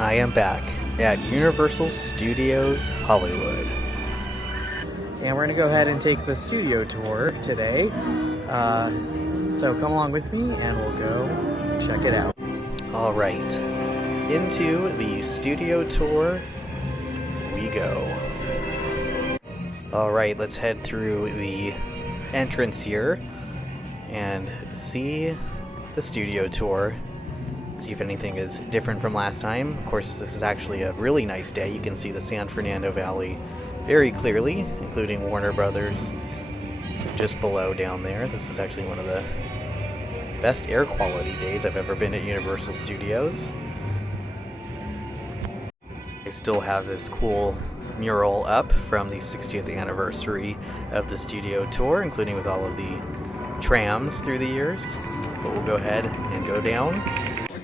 I am back at Universal Studios Hollywood. And we're going to go ahead and take the studio tour today. So come along with me and we'll go check it out. All right, into the studio tour we go. All right, let's head through the entrance here and see the studio tour. See if anything is different from last time. Of course, this is actually a really nice day. You can see the San Fernando Valley very clearly, including Warner Brothers just below down there. This is actually one of the best air quality days I've ever been at Universal Studios. They still have this cool mural up from the 60th anniversary of the studio tour, including with all of the trams through the years. But we'll go ahead and go down.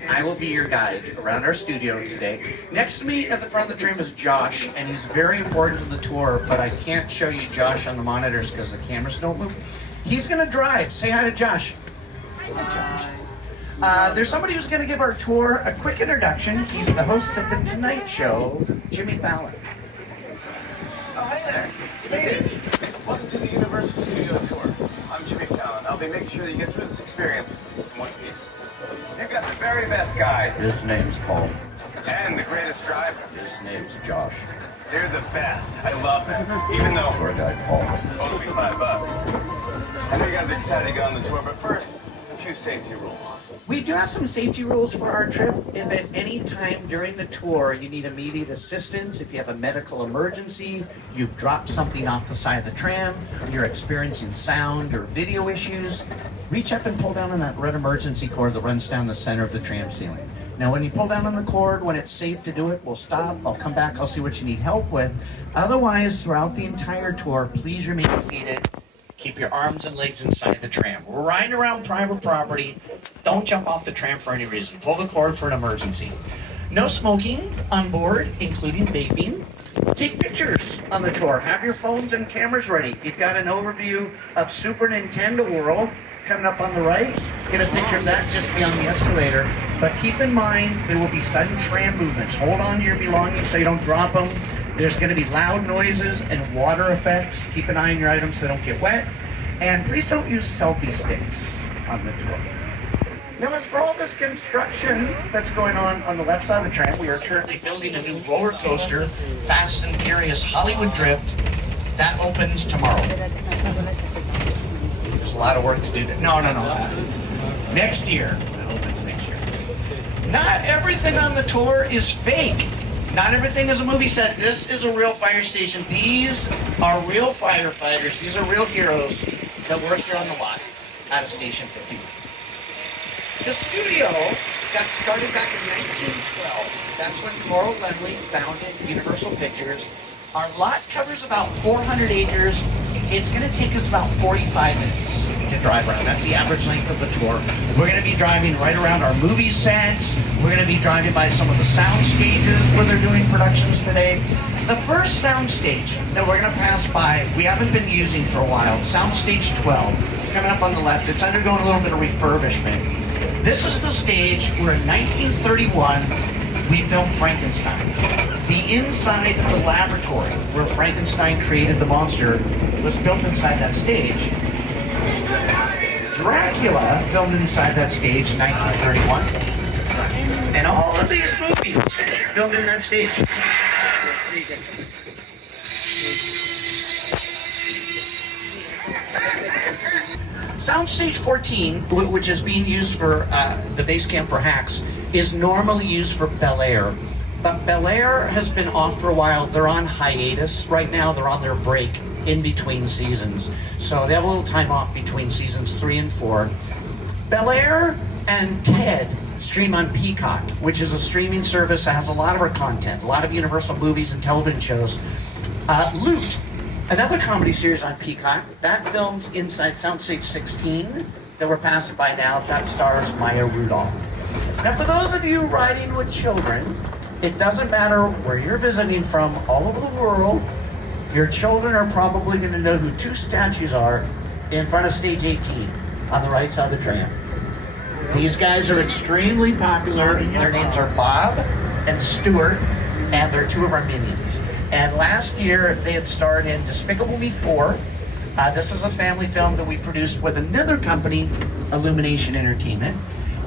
I will be your guide around our studio today. Next to me at the front of the tram is Josh, and he's very important to the tour, but I can't show you Josh on the monitors because the cameras don't move. He's going to drive. Say hi to Josh. Hi, Josh. There's somebody who's going to give our tour a quick introduction. He's the host of The Tonight Show, Jimmy Fallon. Oh, hi there. You made it. Welcome to the Universal Studio Tour. I'm Jimmy Fallon. I'll be making sure that you get through this experience in one piece. They've got the very best guide. His name's Paul. And the greatest driver. His name's Josh. They're the best. I love them. Even though Tour guide Paul. it'll be $5. I know you guys are excited to get on the tour, but first, a few safety rules. We do have some safety rules for our trip. If at any time during the tour you need immediate assistance, if you have a medical emergency, you've dropped something off the side of the tram, you're experiencing sound or video issues, reach up and pull down on that red emergency cord that runs down the center of the tram ceiling. Now when you pull down on the cord, when it's safe to do it, we'll stop, I'll come back, I'll see what you need help with. Otherwise, throughout the entire tour, please remain seated. Keep your arms and legs inside the tram. We're riding around private property. Don't jump off the tram for any reason. Pull the cord for an emergency. No smoking on board, including vaping. Take pictures on the tour. Have your phones and cameras ready. You've got an overview of Super Nintendo World coming up on the right. Get a picture of that just beyond the escalator. But keep in mind, there will be sudden tram movements. Hold on to your belongings so you don't drop them. There's going to be loud noises and water effects. Keep an eye on your items so they don't get wet. And please don't use selfie sticks on the tour. Now, as for all this construction that's going on the left side of the tram, we are currently building a new roller coaster, Fast and Furious Hollywood Drift. That opens tomorrow. There's a lot of work to do. No. Next year. It opens next year. Not everything on the tour is fake. Not everything is a movie set. This is a real fire station. These are real firefighters. These are real heroes that work here on the lot out of Station 50. The studio got started back in 1912. That's when Carl Laemmle founded Universal Pictures. Our lot covers about 400 acres. It's going to take us about 45 minutes to drive around. That's the average length of the tour. We're going to be driving right around our movie sets. We're going to be driving by some of the sound stages where they're doing productions today. The first sound stage that we're going to pass by, we haven't been using for a while. Sound stage 12. It's coming up on the left. It's undergoing a little bit of refurbishment. This is the stage where in 1931, we filmed Frankenstein. The inside of the laboratory where Frankenstein created the monster was built inside that stage. Dracula filmed inside that stage in 1931. And all of these movies filmed in that stage. Soundstage 14, which is being used for the base camp for Hacks, is normally used for Bel Air. But Bel Air has been off for a while. They're on hiatus right now. They're on their break in between seasons. So they have a little time off between seasons 3 and 4. Bel Air and Ted stream on Peacock, which is a streaming service that has a lot of our content, a lot of Universal movies and television shows. Loot, another comedy series on Peacock, that films inside Soundstage 16 that we're passing by now. That stars Maya Rudolph. Now, for those of you riding with children, it doesn't matter where you're visiting from all over the world, your children are probably going to know who two statues are in front of stage 18 on the right side of the tram. These guys are extremely popular. Their names are Bob and Stuart, and they're two of our minions. And last year, they had starred in Despicable Me 4. This is a family film that we produced with another company, Illumination Entertainment.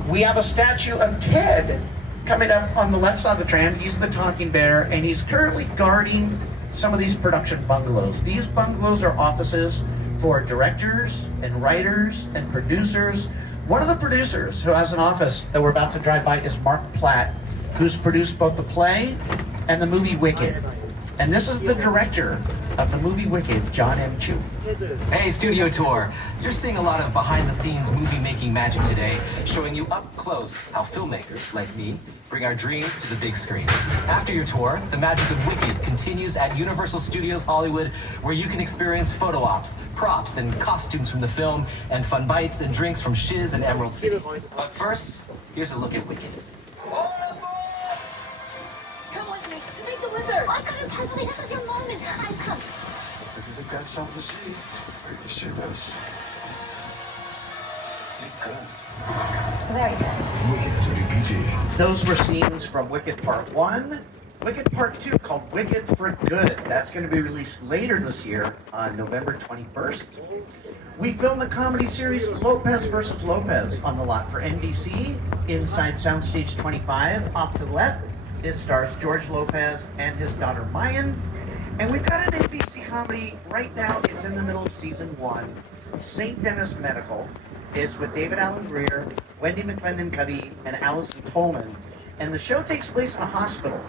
We have a statue of Ted coming up on the left side of the tram. He's the talking bear, and he's currently guarding some of these production bungalows. These bungalows are offices for directors and writers and producers. One of the producers who has an office that we're about to drive by is Mark Platt, who's produced both the play and the movie Wicked. And this is the director of the movie Wicked, John M. Chu. Hey, Studio Tour. You're seeing a lot of behind-the-scenes movie-making magic today, showing you up close how filmmakers like me bring our dreams to the big screen. After your tour, the magic of Wicked continues at Universal Studios Hollywood, where you can experience photo ops, props, and costumes from the film, and fun bites and drinks from Shiz and Emerald City. But first, here's a look at Wicked. Come with me to meet the wizard. I couldn't possibly. This is your moment. I'm come. If you think that's something to see, are you serious? Sleep good. Very good. Wicked is rated PG. Those were scenes from Wicked Part 1. Wicked Part 2, called Wicked for Good. That's going to be released later this year on November 21st. We filmed the comedy series Lopez vs. Lopez on the lot for NBC inside Soundstage 25. Off to the left, it stars George Lopez and his daughter Mayan. And we've got an NBC comedy right now. It's in the middle of season 1. St. Denis Medical. It's with David Allen Greer, Wendy McClendon Cuddy, and Allison Tolman. And the show takes place in a hospital.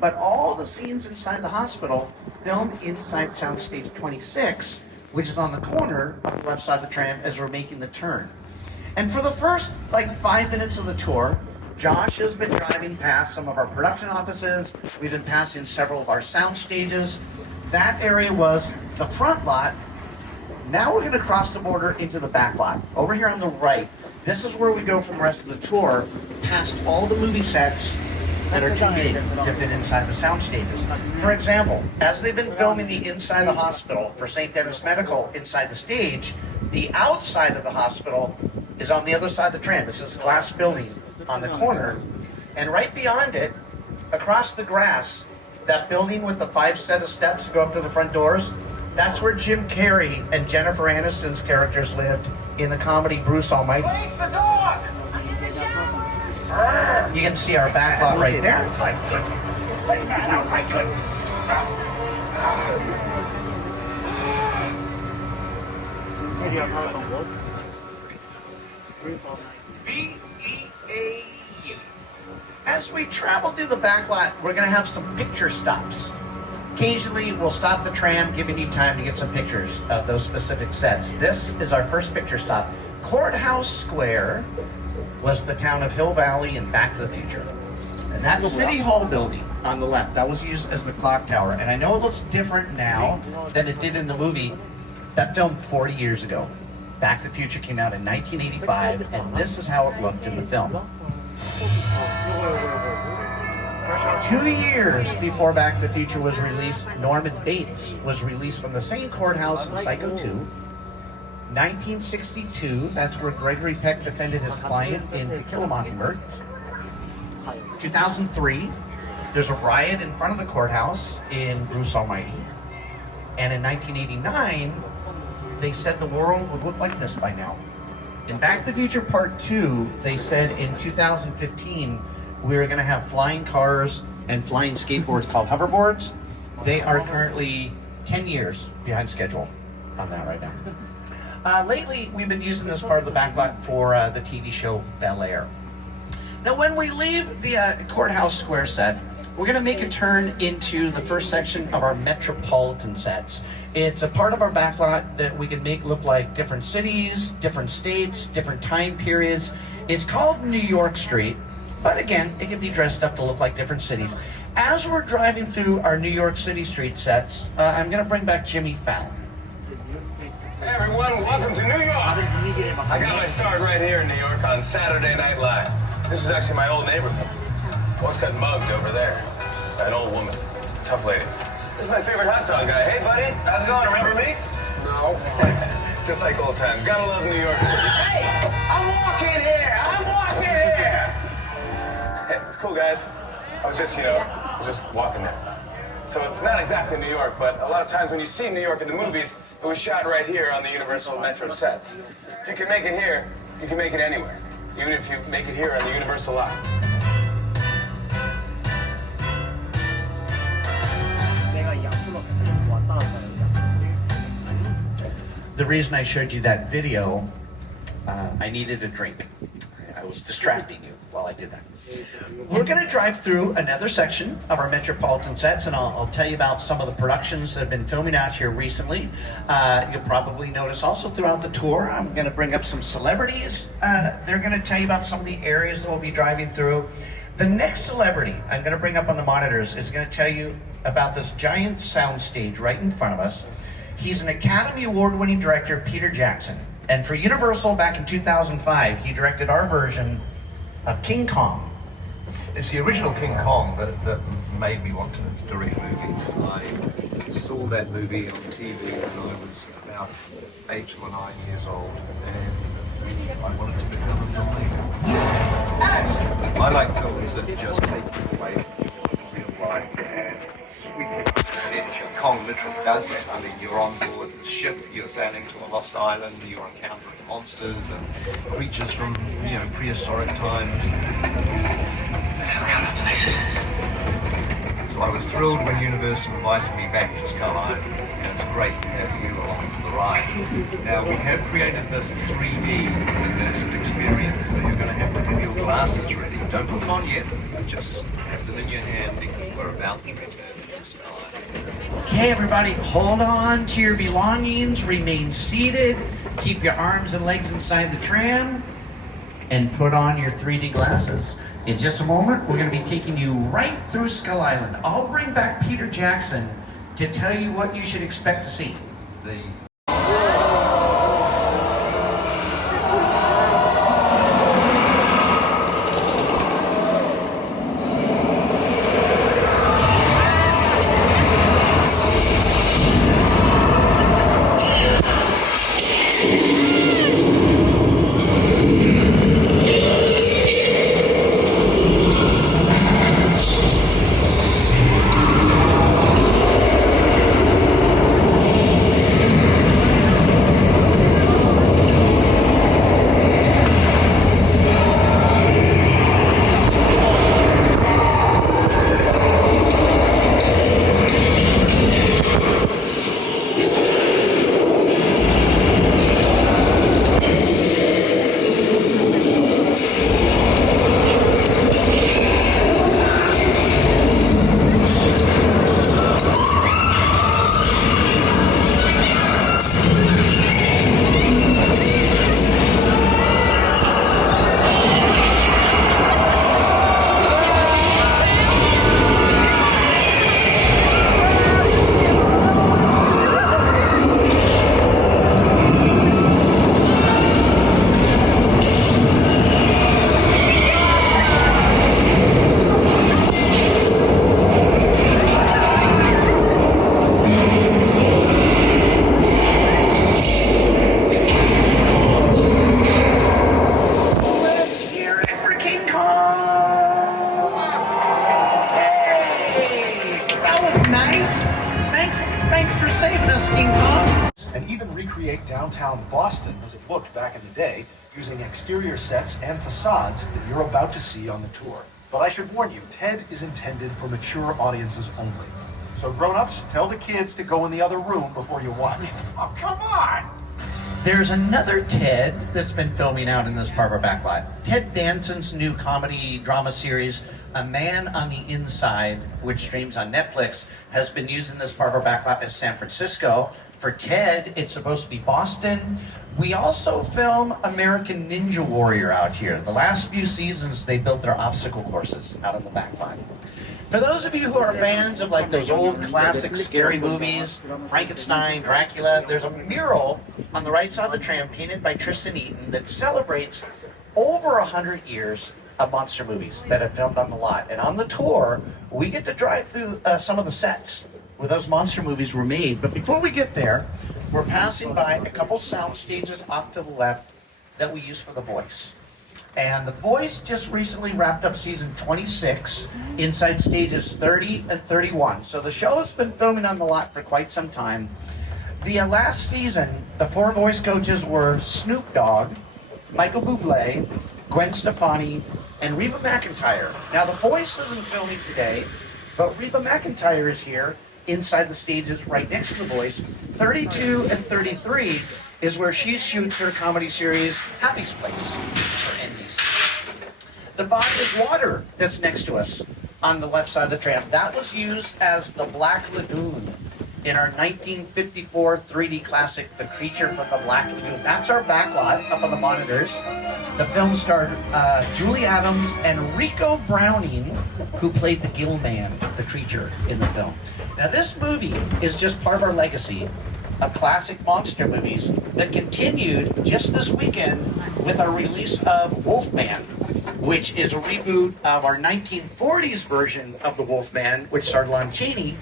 But all the scenes inside the hospital filmed inside Soundstage 26, which is on the corner of the left side of the tram as we're making the turn. And for the first 5 minutes of the tour, Josh has been driving past some of our production offices. We've been passing several of our sound stages. That area was the front lot. Now we're going to cross the border into the back lot. Over here on the right, this is where we go for the rest of the tour, past all the movie sets that are too big to fit inside the sound stages. For example, as they've been filming the inside of the hospital for St. Denis Medical inside the stage, the outside of the hospital is on the other side of the tram. This is a glass building on the corner, and right beyond it, across the grass, that building with the 5 set of steps to go up to the front doors, that's where Jim Carrey and Jennifer Aniston's characters lived in the comedy Bruce Almighty. Face the dog! You can see our backlot right there. B-E-A-U. As we travel through the backlot, we're going to have some picture stops. Occasionally, we'll stop the tram, giving you time to get some pictures of those specific sets. This is our first picture stop. Courthouse Square was the town of Hill Valley in Back to the Future. And that City Hall building on the left, that was used as the clock tower. And I know it looks different now than it did in the movie. That filmed 40 years ago. Back to the Future came out in 1985, and this is how it looked in the film. 2 years before Back to the Future was released, Norman Bates was released from the same courthouse in Psycho 2. 1962, that's where Gregory Peck defended his client in To Kill a Mockingbird. 2003, there's a riot in front of the courthouse in Bruce Almighty. And in 1989, they said the world would look like this by now. In Back to the Future Part 2, they said in 2015, we were going to have flying cars and flying skateboards called hoverboards. They are currently 10 years behind schedule on that right now. Lately, we've been using this part of the backlot for the TV show Bel Air. Now, when we leave the Courthouse Square set, we're going to make a turn into the first section of our Metropolitan sets. It's a part of our backlot that we can make look like different cities, different states, different time periods. It's called New York Street, but again, it can be dressed up to look like different cities. As we're driving through our New York City street sets, I'm going to bring back Jimmy Fallon. Hey everyone, welcome to New York! I got my start right here in New York on Saturday Night Live. This is actually my old neighborhood. Once got mugged over there by an old woman. Tough lady. This is my favorite hot dog guy. Hey buddy, how's it going? Remember me? No. Just like old times. Gotta love New York City. Hey! I'm walking here! Hey, it's cool guys. I was just walking there. So it's not exactly New York, but a lot of times when you see New York in the movies, it was shot right here on the Universal Metro sets. If you can make it here, you can make it anywhere, even if you make it here on the Universal lot. The reason I showed you that video, I needed a drink. I was distracting you while I did that. We're going to drive through another section of our Metropolitan sets, and I'll tell you about some of the productions that have been filming out here recently. You'll probably notice also throughout the tour, I'm going to bring up some celebrities. They're going to tell you about some of the areas that we'll be driving through. The next celebrity I'm going to bring up on the monitors is going to tell you about this giant soundstage right in front of us. He's an Academy Award-winning director, Peter Jackson. And for Universal back in 2005, he directed our version of King Kong. It's the original King Kong that made me want to direct movies. I saw that movie on TV when I was about 8 or 9 years old, and I wanted to become a filmmaker. I like films that just take you away from real life and sweep it to the edge. And Kong literally does that. I mean, you're on board the ship, you're sailing to a lost island, you're encountering monsters and creatures from, prehistoric times. So I was thrilled when Universal invited me back to Skull Island, and it's great to have you along for the ride. Now, we have created this 3D immersive experience, so you're going to have to have your glasses ready. Don't put them on yet, just have them in your hand because we're about to return to Skull Island. Okay, everybody, hold on to your belongings, remain seated, keep your arms and legs inside the tram, and put on your 3D glasses. In just a moment, we're going to be taking you right through Skull Island. I'll bring back Peter Jackson to tell you what you should expect to see. Downtown Boston as it looked back in the day, using exterior sets and facades that you're about to see on the tour. But I should warn you, TED is intended for mature audiences only. So grown-ups, tell the kids to go in the other room before you watch. Oh, come on! There's another Ted that's been filming out in this part of our backlot. Ted Danson's new comedy drama series, A Man on the Inside, which streams on Netflix, has been used in this part of our backlot as San Francisco. For Ted, it's supposed to be Boston. We also film American Ninja Warrior out here. The last few seasons, they built their obstacle courses out on the backlot. For those of you who are fans of like those old classic scary movies, Frankenstein, Dracula, there's a mural on the right side of the tram painted by Tristan Eaton that celebrates over 100 years of monster movies that have filmed on the lot. And on the tour, we get to drive through some of the sets where those monster movies were made. But before we get there, we're passing by a couple sound stages off to the left that we use for The Voice. And The Voice just recently wrapped up season 26 inside stages 30 and 31. So the show has been filming on the lot for quite some time. The last season, the 4 voice coaches were Snoop Dogg, Michael Bublé, Gwen Stefani, and Reba McEntire. Now the voice isn't filming today, but Reba McEntire is here inside the stages right next to the voice. 32 and 33 is where she shoots her comedy series Happy's Place for Indies. The body of water that's next to us on the left side of the tram, that was used as the Black Lagoon in our 1954 3D classic, The Creature from the Black Lagoon. That's our backlot up on the monitors. The film starred Julie Adams and Rico Browning, who played the Gill Man, the creature in the film. Now this movie is just part of our legacy of classic monster movies that continued just this weekend with our release of Wolfman, which is a reboot of our 1940s version of the Wolfman, which starred Lon Chaney.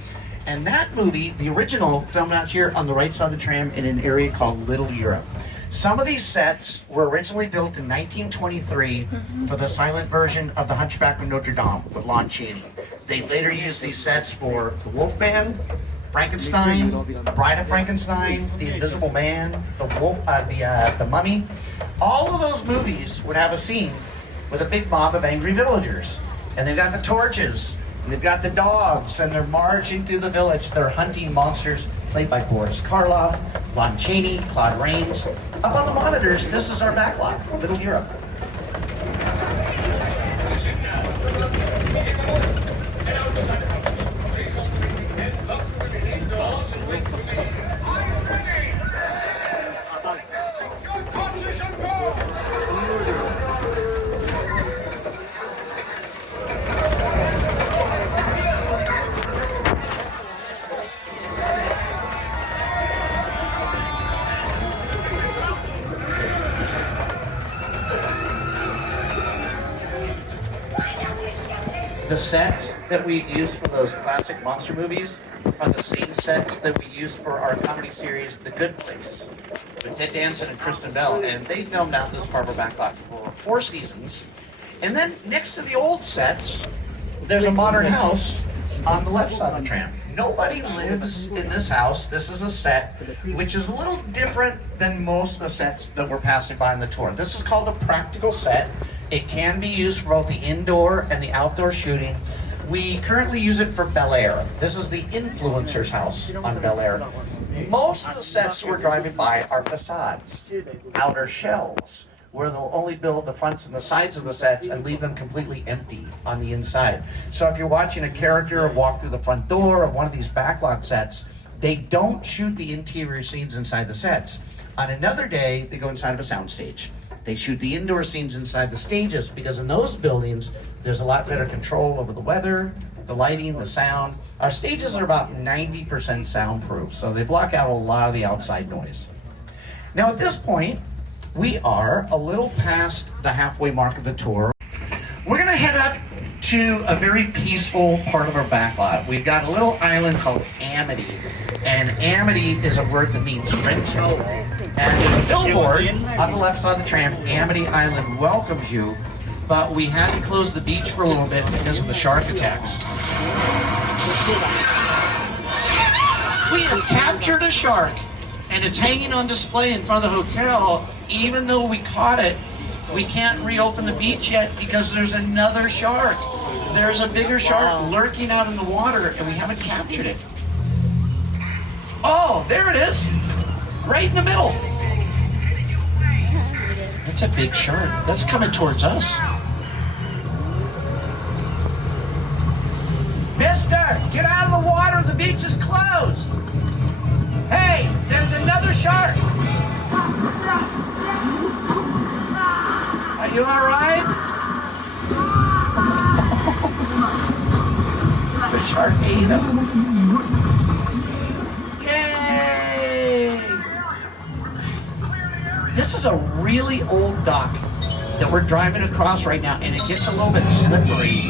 And that movie, the original, filmed out here on the right side of the tram in an area called Little Europe. Some of these sets were originally built in 1923 for the silent version of The Hunchback of Notre Dame with Lon Chaney. They later used these sets for The Wolfman, Frankenstein, Bride of Frankenstein, The Invisible Man, The Mummy. All of those movies would have a scene with a big mob of angry villagers. And they've got the torches, and they've got the dogs, and they're marching through the village. They're hunting monsters, played by Boris Karloff, Lon Chaney, Claude Rains. Up on the monitors, this is our backlot, Little Europe. The sets that we used for those classic monster movies are the same sets that we used for our comedy series, The Good Place, with Ted Danson and Kristen Bell. And they filmed out this part of our backlot for 4 seasons. And then next to the old sets, there's a modern house on the left side of the tram. Nobody lives in this house. This is a set which is a little different than most of the sets that we're passing by on the tour. This is called a practical set. It can be used for both the indoor and the outdoor shooting. We currently use it for Bel Air. This is the influencer's house on Bel Air. Most of the sets we're driving by are facades, outer shells, where they'll only build the fronts and the sides of the sets and leave them completely empty on the inside. So if you're watching a character walk through the front door of one of these backlot sets, they don't shoot the interior scenes inside the sets. On another day, they go inside of a soundstage. They shoot the indoor scenes inside the stages because in those buildings, there's a lot better control over the weather, the lighting, the sound. Our stages are about 90% soundproof, so they block out a lot of the outside noise. Now at this point, we are a little past the halfway mark of the tour. We're gonna head up to a very peaceful part of our backlot. We've got a little island called Amity, and Amity is a word that means friendship. And there's a billboard on the left side of the tram, Amity Island welcomes you, but we had to close the beach for a little bit because of the shark attacks. We have captured a shark, and it's hanging on display in front of the hotel. Even though we caught it, we can't reopen the beach yet because there's another shark. There's a bigger shark lurking out in the water, and we haven't captured it. Oh, there it is, right in the middle. That's a big shark. That's coming towards us. Mister, get out of the water. The beach is closed. Hey, there's another shark. Are you all right? The shark ate him. Yay! This is a really old dock that we're driving across right now, and it gets a little bit slippery.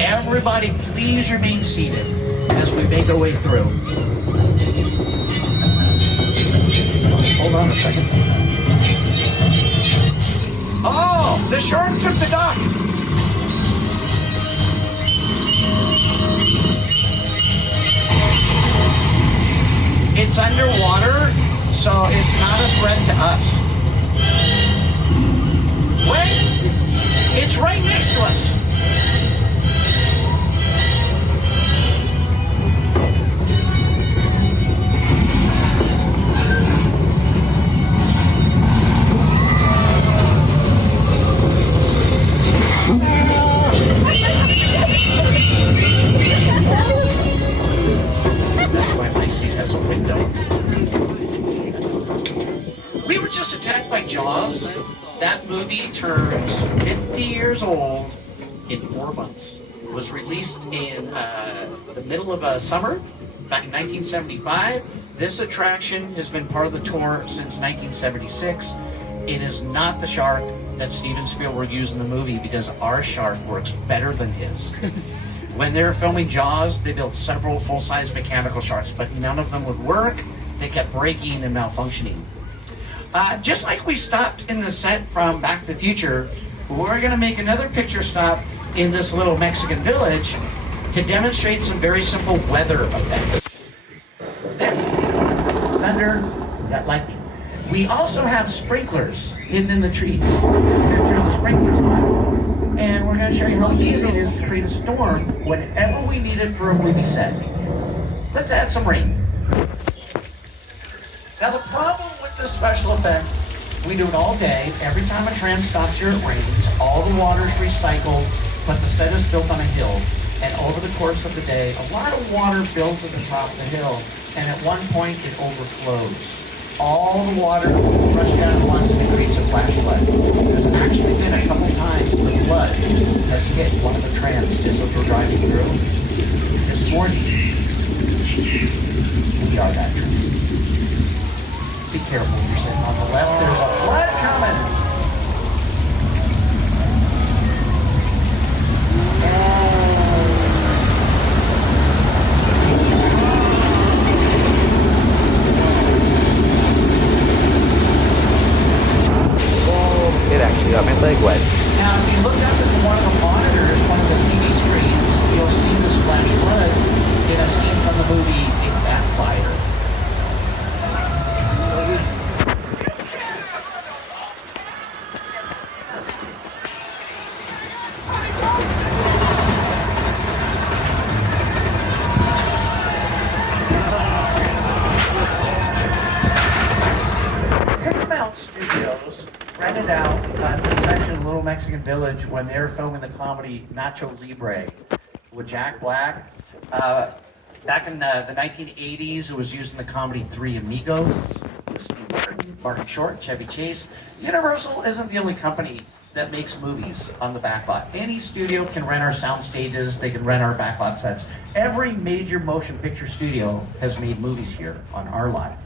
Everybody, please remain seated as we make our way through. Hold on a second. Oh, the shark took the dock. It's underwater, so it's not a threat to us. Wait! It's right next to us! That's why my seat has a window. We were just attacked by Jaws. That movie turns 50 years old in 4 months. It was released in the middle of summer, back in 1975. This attraction has been part of the tour since 1976. It is not the shark that Steven Spielberg used in the movie because our shark works better than his. When they were filming Jaws, they built several full-size mechanical sharks, but none of them would work. They kept breaking and malfunctioning. Just like we stopped in the set from Back to the Future, we're going to make another picture stop in this little Mexican village to demonstrate some very simple weather effects. There. Thunder, got lightning. We also have sprinklers hidden in the trees. We're going to turn the sprinklers on, and we're going to show you how easy it is to create a storm whenever we need it for a movie set. Let's add some rain. Now the problem with this special effect, we do it all day. Every time a tram stops here, it rains. All the water's recycled, but the set is built on a hill. And over the course of the day, a lot of water builds at the top of the hill, and at one point it overflows. All the water rushes down at once and it creates a flash flood. There's actually been a couple times the flood has hit one of the trams as we're driving through. This morning, we are that tram. Be careful, you're sitting on the left, there's a flood coming! It actually got my leg wet. Now, if you look up at one of the monitors, one of the TV screens, you'll see this flash flood in a scene from the movie A Backfire. Studios rented out this section of Little Mexican Village when they were filming the comedy Nacho Libre with Jack Black. Back in the 1980s, it was used in the comedy Three Amigos with Steve Martin Short, Chevy Chase. Universal isn't the only company that makes movies on the backlot. Any studio can rent our sound stages, they can rent our backlot sets. Every major motion picture studio has made movies here on our lot.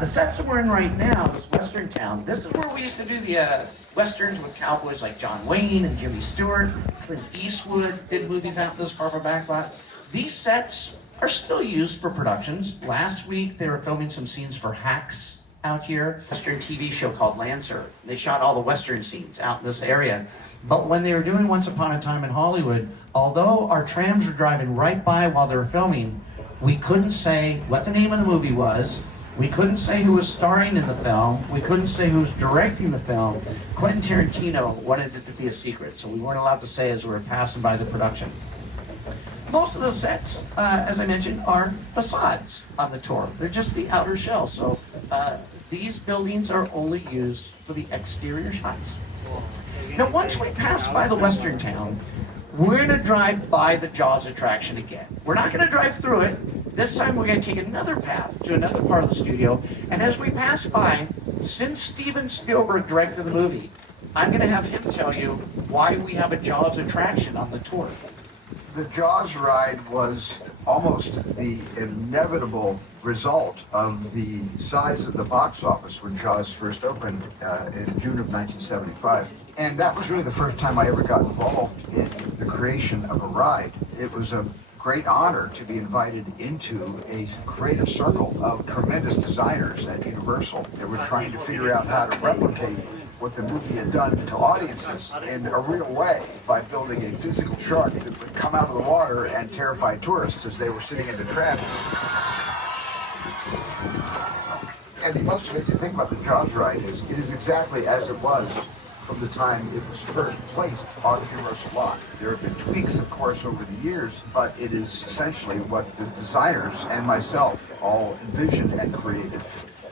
The sets that we're in right now, this Western town, this is where we used to do the Westerns with cowboys like John Wayne and Jimmy Stewart. Clint Eastwood did movies out this far of a backlot. These sets are still used for productions. Last week, they were filming some scenes for Hacks out here. Western TV show called Lancer. They shot all the Western scenes out in this area. But when they were doing Once Upon a Time in Hollywood, although our trams were driving right by while they were filming, we couldn't say what the name of the movie was. We couldn't say who was starring in the film. We couldn't say who was directing the film. Quentin Tarantino wanted it to be a secret, so we weren't allowed to say as we were passing by the production. Most of the sets, as I mentioned, are facades on the tour. They're just the outer shell, so these buildings are only used for the exterior shots. Now, once we pass by the Western town, we're going to drive by the Jaws attraction again. We're not going to drive through it. This time we're going to take another path to another part of the studio. And as we pass by, since Steven Spielberg directed the movie, I'm going to have him tell you why we have a Jaws attraction on the tour. The Jaws ride was almost the inevitable result of the size of the box office when Jaws first opened in June of 1975. And that was really the first time I ever got involved in the creation of a ride. It was a great honor to be invited into a creative circle of tremendous designers at Universal that were trying to figure out how to replicate what the movie had done to audiences in a real way by building a physical shark that would come out of the water and terrify tourists as they were sitting in the tram. And the most amazing thing about the Jaws ride is it is exactly as it was from the time it was first placed on the Universal lot. There have been tweaks, of course, over the years, but it is essentially what the designers and myself all envisioned and created.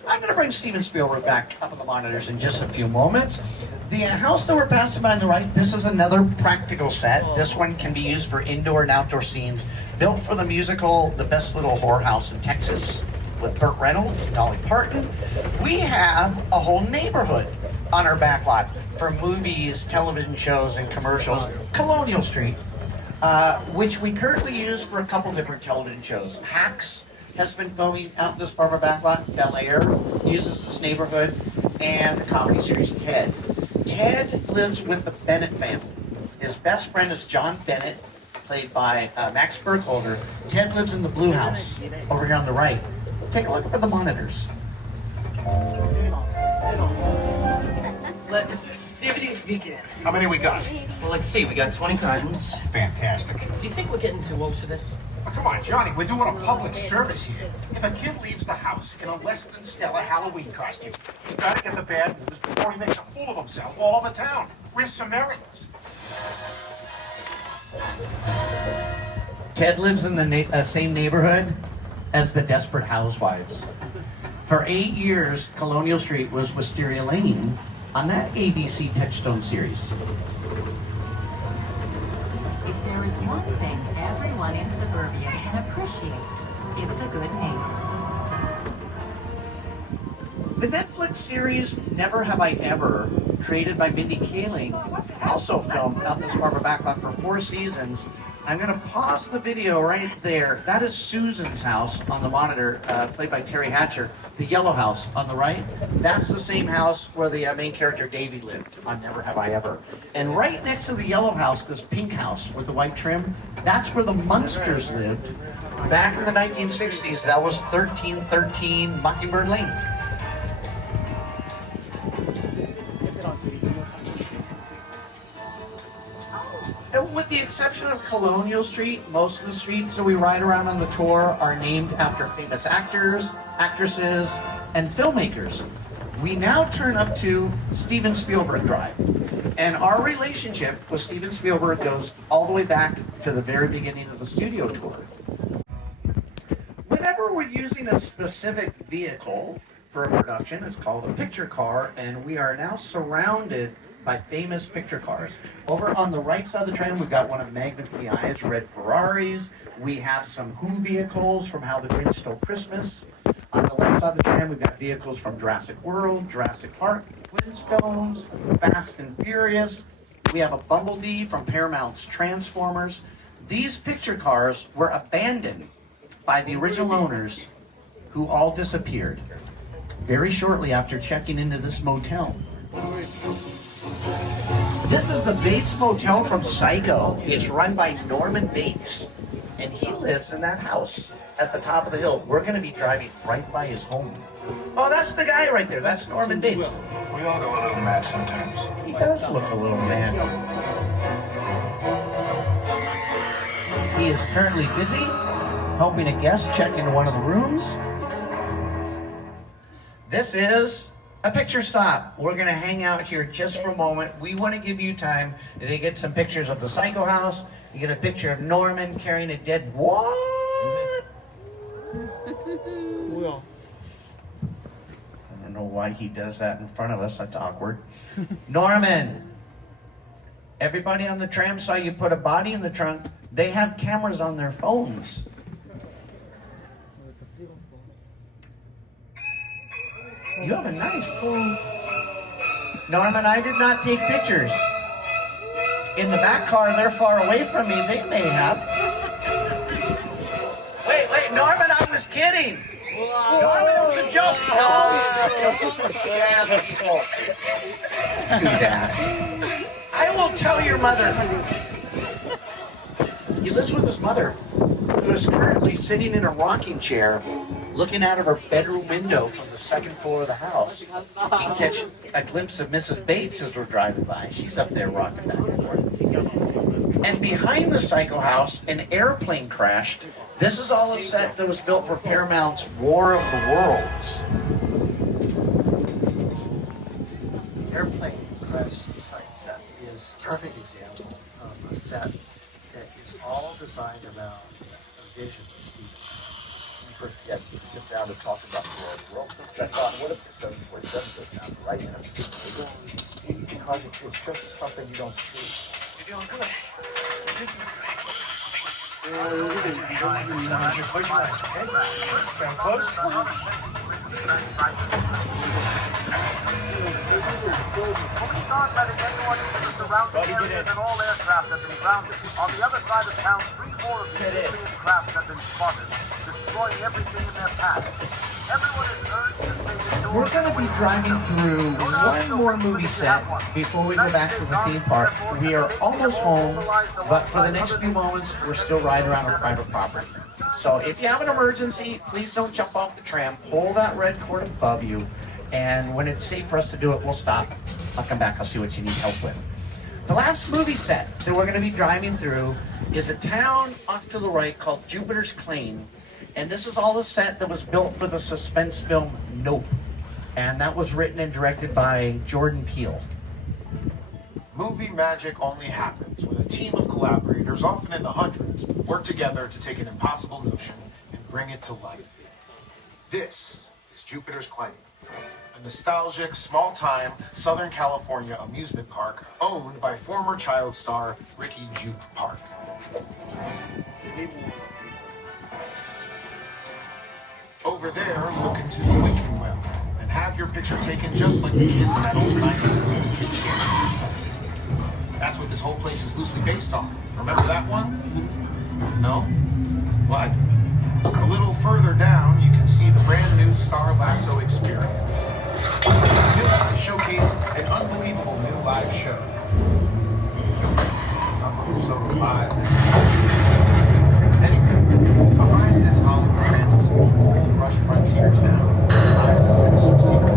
I'm going to bring Steven Spielberg back up on the monitors in just a few moments. The house that we're passing by on the right, this is another practical set. This one can be used for indoor and outdoor scenes, built for the musical The Best Little Whorehouse in Texas with Burt Reynolds and Dolly Parton. We have a whole neighborhood on our backlot for movies, television shows, and commercials. Colonial Street, which we currently use for a couple different television shows. Hacks has been filming out in this part of our backlot. Bel Air uses this neighborhood, and the comedy series Ted. Ted lives with the Bennett family. His best friend is John Bennett, played by Max Burkholder. Ted lives in the blue house over here on the right. Take a look at the monitors. Let the festivities begin. How many we got? Well, let's see. We got 20 cartons. Fantastic. Do you think we're getting too old for this? Oh, come on, Johnny, we're doing a public service here. If a kid leaves the house in a less than stellar Halloween costume, he's got to get the bad news before he makes a fool of himself all over town. We're Samaritans. Ted lives in the same neighborhood as the Desperate Housewives. For 8 years, Colonial Street was Wisteria Lane on that ABC Touchstone series. If there is one thing everyone in suburbia can appreciate, it's a good neighbor. The Netflix series Never Have I Ever, created by Mindy Kaling, also filmed out in this Barbara backlot for 4 seasons. I'm going to pause the video right there. That is Susan's house on the monitor, played by Terry Hatcher. The yellow house on the right, that's the same house where the main character Davy lived on Never Have I Ever. And right next to the yellow house, this pink house with the white trim, that's where the Munsters lived. Back in the 1960s, that was 1313 Mockingbird Lane. And with the exception of Colonial Street, most of the streets that we ride around on the tour are named after famous actors, actresses, and filmmakers. We now turn up to Steven Spielberg Drive. And our relationship with Steven Spielberg goes all the way back to the very beginning of the studio tour. Whenever we're using a specific vehicle for a production, it's called a picture car, and we are now surrounded by famous picture cars. Over on the right side of the tram, we've got one of Magnum PI's red Ferraris. We have some Who vehicles from How the Grinch Stole Christmas. On the left side of the tram, we've got vehicles from Jurassic World, Jurassic Park, Flintstones, Fast and Furious. We have a Bumblebee from Paramount's Transformers. These picture cars were abandoned by the original owners, who all disappeared very shortly after checking into this motel. This is the Bates Motel from Psycho. It's run by Norman Bates, and he lives in that house at the top of the hill. We're going to be driving right by his home. Oh, that's the guy right there. That's Norman Bates. We all go a little mad sometimes. He does look a little mad. He is currently busy helping a guest check into one of the rooms. This is a picture stop. We're going to hang out here just for a moment. We want to give you time to get some pictures of the Psycho house. You get a picture of Norman carrying a dead what? I don't know why he does that in front of us. That's awkward. Norman, everybody on the tram saw you put a body in the trunk. They have cameras on their phones. You have a nice phone. Norman, I did not take pictures. In the back car, they're far away from me. They may have. Wait, Norman, I was kidding. Norman, it was a joke. No, scam people. Do that. I will tell your mother. He lives with his mother, who is currently sitting in a rocking chair, looking out of her bedroom window from the second floor of the house. You can catch a glimpse of Mrs. Bates as we're driving by. She's up there rocking back and forth. And behind the Psycho house, an airplane crashed. This is all a set that was built for Paramount's War of the Worlds. perfect example of a set that is all designed around a vision of Steven. You forget to sit down to talk about the world. What if the 747 goes down, right? Because it's just something you don't see. You're doing good. Behind the scenes, close your eyes, okay? Stand close. Not letting anyone into the surrounding areas and all aircraft have been grounded. On the other side of town, 3-4 of the alien craft have been spotted, destroying everything in their path. Everyone is urged to stay indoors. We're going to be driving through one more movie set before we go back to the theme park. We are almost home, but for the next few moments, we're still riding around on private property. So if you have an emergency, please don't jump off the tram. Pull that red cord above you, and when it's safe for us to do it, we'll stop. I'll come back. I'll see what you need help with. The last movie set that we're going to be driving through is a town off to the right called Jupiter's Claim. And this is all a set that was built for the suspense film Nope. And that was written and directed by Jordan Peele. Movie magic only happens when a team of collaborators, often in the hundreds, work together to take an impossible notion and bring it to life. This is Jupiter's Claim, a nostalgic, small-time Southern California amusement park owned by former child star Ricky Jupe Park. Over there, look into the winking well and have your picture taken just like the kids in that old 90s communication. That's what this whole place is loosely based on. Remember that one? No? What? A little further down, you can see the brand new Star Lasso experience. Built to showcase an unbelievable new live show. I'm looking so alive. Anyway, behind this Hollywood fantasy of gold rush frontier town lies a sinister secret.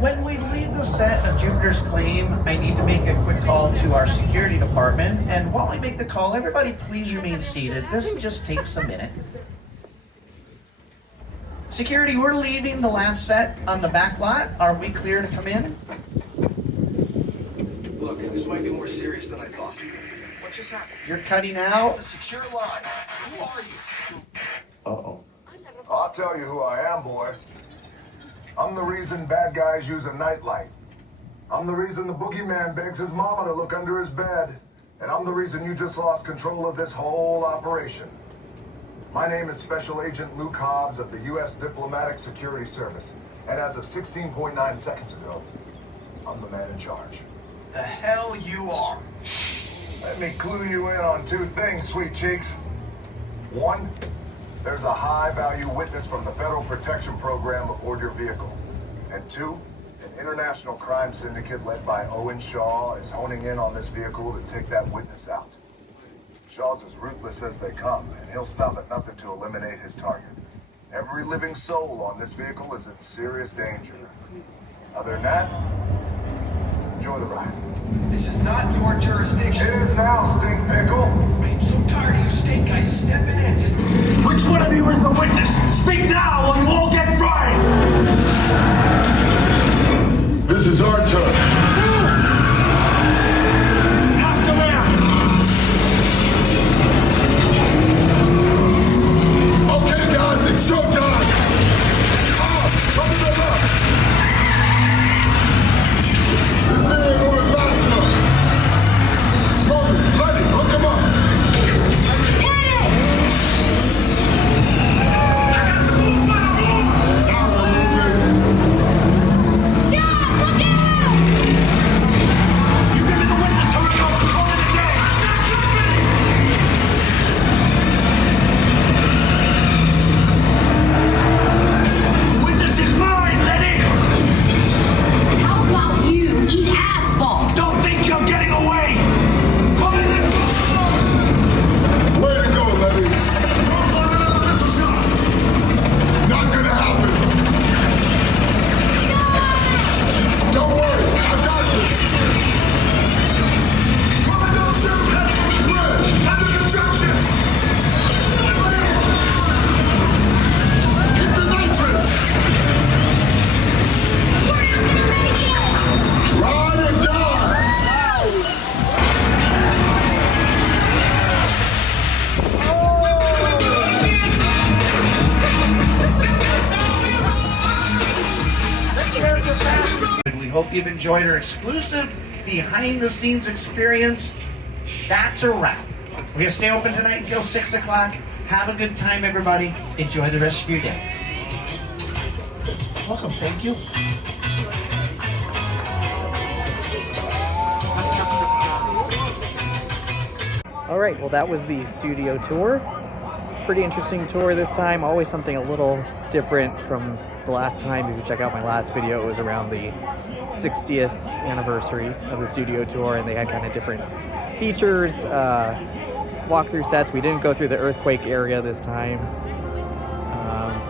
When we leave the set of Jupiter's Claim, I need to make a quick call to our security department. And while I make the call, everybody please remain seated. This just takes a minute. Security, we're leaving the last set on the back lot. Are we clear to come in? Look, this might be more serious than I thought. What just happened? You're cutting out. This is a secure line. Who are you? Uh-oh. I'll tell you who I am, boy. I'm the reason bad guys use a nightlight. I'm the reason the boogeyman begs his mama to look under his bed. And I'm the reason you just lost control of this whole operation. My name is Special Agent Luke Hobbs of the U.S. Diplomatic Security Service. And as of 16.9 seconds ago, I'm the man in charge. The hell you are. Let me clue you in on two things, sweet cheeks. One, there's a high-value witness from the Federal Protection Program aboard your vehicle. And two, an international crime syndicate led by Owen Shaw is honing in on this vehicle to take that witness out. Shaw's as ruthless as they come, and he'll stop at nothing to eliminate his target. Every living soul on this vehicle is in serious danger. Other than that, enjoy the ride. This is not your jurisdiction. It is now, Stink Pickle. I'm so tired of you stink guys stepping in. Just Which one of you is the witness? Speak now or you all get fried! This is our turn. After them! Okay, guys, it's showtime. Come to the left. This man going fast enough. Moses, Lenny, hook him up. Now we're moving. Yeah, look out! Hope you've enjoyed our exclusive behind-the-scenes experience. That's a wrap. We're going to stay open tonight until 6 o'clock. Have a good time, everybody. Enjoy the rest of your day. Welcome. Thank you. All right, well, that was the studio tour. Pretty interesting tour this time. Always something a little different from the last time. If you check out my last video, it was around the 60th anniversary of the studio tour, and they had kind of different features, walkthrough sets. We didn't go through the earthquake area this time,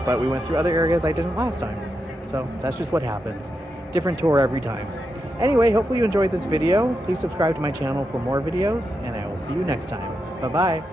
but we went through other areas I didn't last time. So that's just what happens. Different tour every time. Anyway, hopefully you enjoyed this video. Please subscribe to my channel for more videos, and I will see you next time. Bye-bye.